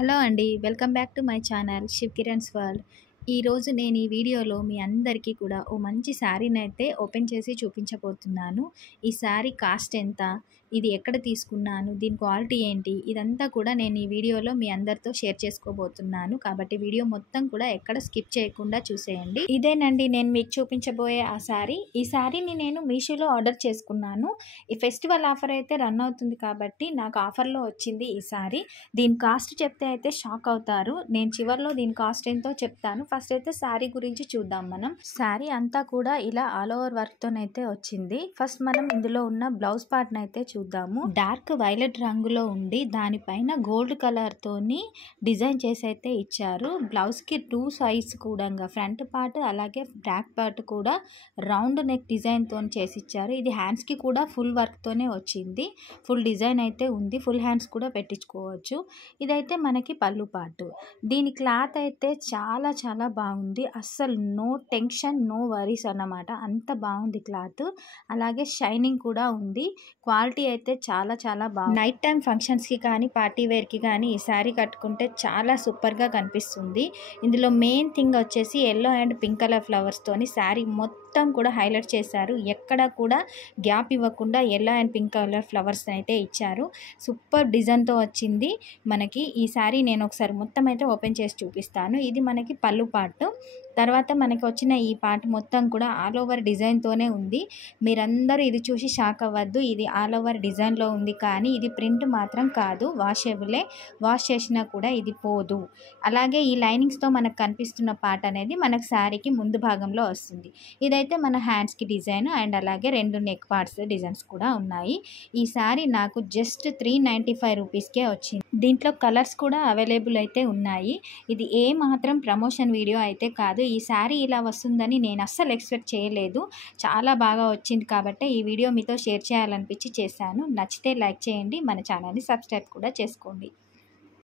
Hello అండి. Welcome back to my channel Shiv Kiran's world. ఈరోజు నేను ఈ వీడియోలో మీ అందరికీ కూడా ఓ మంచి శారీనైతే ఓపెన్ చేసి చూపించబోతున్నాను. ఈ శారీ కాస్ట్ ఎంత? ఇది ఎక్కడ తీసుకున్నాను? దీని క్వాలిటీ ఏంటి? ఇదంతా కూడా నేను ఈ వీడియోలో మీ అందరితో షేర్ చేసుకోబోతున్నాను. కాబట్టి వీడియో మొత్తం కూడా ఎక్కడ స్కిప్ చేయకుండా చూసేయండి. ఇదేనండి నేను మీకు చూపించబోయే ఆ శారీ. ఈ శారీని నేను మీషోలో ఆర్డర్ చేసుకున్నాను. ఈ ఫెస్టివల్ ఆఫర్ అయితే రన్ అవుతుంది కాబట్టి నాకు ఆఫర్లో వచ్చింది ఈ శారీ. దీని కాస్ట్ చెప్తే అయితే షాక్ అవుతారు. నేను చివర్లో దీని కాస్ట్ ఎంతో చెప్తాను. ఫస్ట్ అయితే శారీ గురించి చూద్దాం మనం. శారీ అంతా కూడా ఇలా ఆల్ ఓవర్ వర్క్తోనైతే వచ్చింది. ఫస్ట్ మనం ఇందులో ఉన్న బ్లౌజ్ పార్ట్ని అయితే చూద్దాము. డార్క్ వైలెట్ రంగులో ఉండి దానిపైన గోల్డ్ కలర్ తోని డిజైన్ చేసి అయితే ఇచ్చారు. బ్లౌజ్ కి 2 సైడ్స్ కూడా ఫ్రంట్ పార్ట్ అలాగే బ్యాక్ పార్ట్ కూడా రౌండ్ నెక్ డిజైన్ తోని చేసి ఇచ్చారు. ఇది హ్యాండ్స్ కి కూడా ఫుల్ వర్క్ తోనే వచ్చింది. ఫుల్ డిజైన్ అయితే ఉంది. ఫుల్ హ్యాండ్స్ కూడా పెట్టించుకోవచ్చు. ఇదైతే మనకి పళ్ళు పార్ట్. దీని క్లాత్ అయితే చాలా బాగుంది. అస్సలు నో టెన్షన్, నో వరీస్ అన్నమాట. అంత బాగుంది క్లాత్. అలాగే షైనింగ్ కూడా ఉంది. క్వాలిటీ అయితే చాలా బాగుంది. నైట్ టైం ఫంక్షన్స్కి కానీ పార్టీ వేర్కి కానీ ఈ శారీ కట్టుకుంటే చాలా సూపర్గా కనిపిస్తుంది. ఇందులో మెయిన్ థింగ్ వచ్చేసి yellow and pink colour flowers తోని శారీ మొత్తం కూడా హైలైట్ చేశారు. ఎక్కడ కూడా గ్యాప్ ఇవ్వకుండా yellow and pink colour flowers అయితే ఇచ్చారు. సూపర్ డిజైన్తో వచ్చింది మనకి ఈ శారీ. నేను ఒకసారి మొత్తం అయితే ఓపెన్ చేసి చూపిస్తాను. ఇది మనకి పళ్ళు పార్ట్. తర్వాత మనకి వచ్చిన ఈ పార్ట్ మొత్తం కూడా ఆల్ ఓవర్ డిజైన్తోనే ఉంది. మీరందరూ ఇది చూసి షాక్ అవ్వద్దు. ఇది ఆల్ ఓవర్ డిజైన్లో ఉంది కానీ ఇది ప్రింట్ మాత్రం కాదు. వాషబులే. వాష్ చేసినా కూడా ఇది పోదు. అలాగే ఈ లైనింగ్స్తో మనకు కనిపిస్తున్న పార్ట్ అనేది మనకు శారీకి ముందు భాగంలో వస్తుంది. ఇదైతే మన హ్యాండ్స్కి డిజైన్ అండ్ అలాగే 2 నెక్ పార్ట్స్ డిజైన్స్ కూడా ఉన్నాయి. ఈ శారీ నాకు జస్ట్ 395 రూపీస్కే వచ్చింది. దీంట్లో కలర్స్ కూడా అవైలబుల్ అయితే ఉన్నాయి. ఇది ఏ మాత్రం ప్రమోషన్ వీడియో అయితే కాదు. ఈ శారీ ఇలా వస్తుందని నేను అస్సలు ఎక్స్పెక్ట్ చేయలేదు. చాలా బాగా వచ్చింది కాబట్టి ఈ వీడియో మీతో షేర్ చేయాలనిపించి చేశాను. నచ్చితే లైక్ చేయండి. మన ఛానల్ని సబ్స్క్రైబ్ కూడా చేసుకోండి.